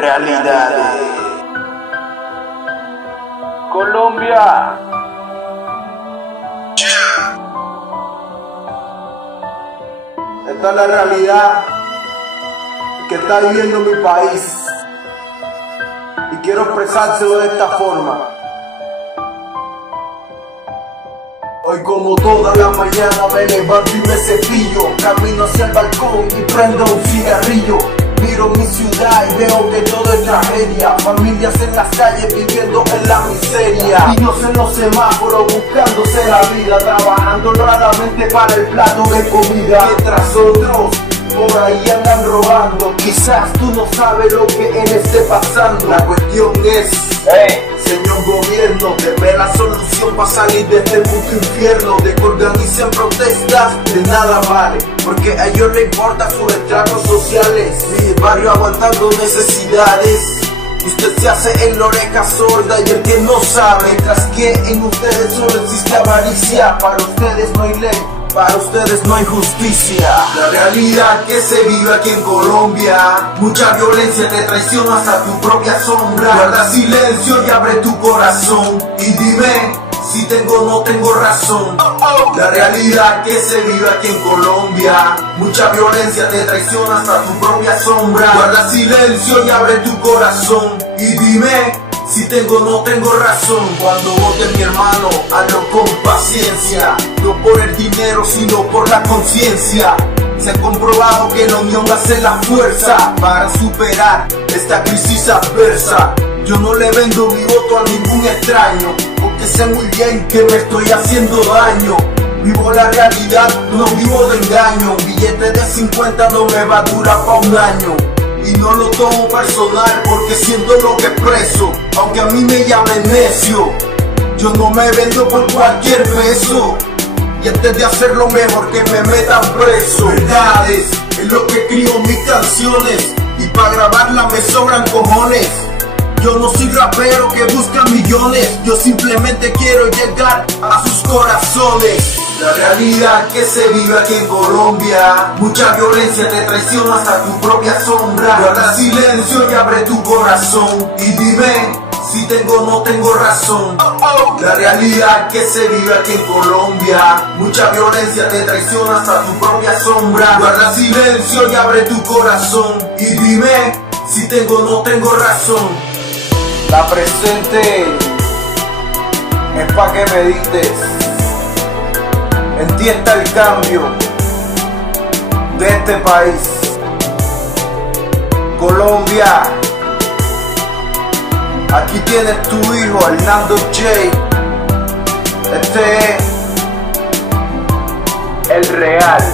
Realidades. Colombia. Esta es la realidad que está viviendo mi país y quiero expresárselo de esta forma. Hoy como toda la mañana me levanto y me cepillo, camino hacia el balcón y prendo un cigarrillo. Miro mi ciudad y veo que todo es tragedia, familias en las calles viviendo en la miseria, niños en los semáforos buscándose la vida, trabajando honradamente para el plato de comida, mientras otros por ahí andan robando. Quizás tú no sabes lo que él esté pasando. La cuestión es, señor gobierno, deme la solución para salir de este puto infierno. De que organicen protestas, de nada vale, porque a ellos les importa sus estratos sociales. Mi barrio aguantando necesidades, usted se hace en la oreja sorda y el que no sabe, mientras que en ustedes solo existe avaricia. Para ustedes no hay ley, para ustedes no hay justicia. La realidad que se vive aquí en Colombia, mucha violencia, te traiciona hasta tu propia sombra. Guarda silencio y abre tu corazón y dime si tengo o no tengo razón. La realidad que se vive aquí en Colombia, mucha violencia, te traiciona hasta tu propia sombra. Guarda silencio y abre tu corazón y dime si tengo o no tengo razón. Cuando vote mi hermano, hazlo con paciencia, no por el dinero sino por la conciencia. Se ha comprobado que la unión hace la fuerza para superar esta crisis adversa. Yo no le vendo mi voto a ningún extraño, porque sé muy bien que me estoy haciendo daño. Vivo la realidad, no vivo de engaño. Un billete de 50 no me va a durar pa' un año. Y no lo tomo personal porque siento lo que expreso, aunque a mí me llamen necio. Yo no me vendo por cualquier peso, y antes de hacerlo mejor que me metan preso. Verdades es lo que escribo en mis canciones, y para grabarla me sobran cojones. Yo no soy rapero que busca millones, yo simplemente quiero llegar a sus corazones. La realidad que se vive aquí en Colombia, mucha violencia, te traiciona hasta tu propia sombra. Guarda silencio y abre tu corazón y dime si tengo o no tengo razón. La realidad que se vive aquí en Colombia, mucha violencia, te traiciona hasta tu propia sombra. Guarda silencio y abre tu corazón y dime si tengo o no tengo razón. La presente es pa' que medites, entienda el cambio de este país. Colombia, aquí tienes tu hijo Hernando J. Este es el real.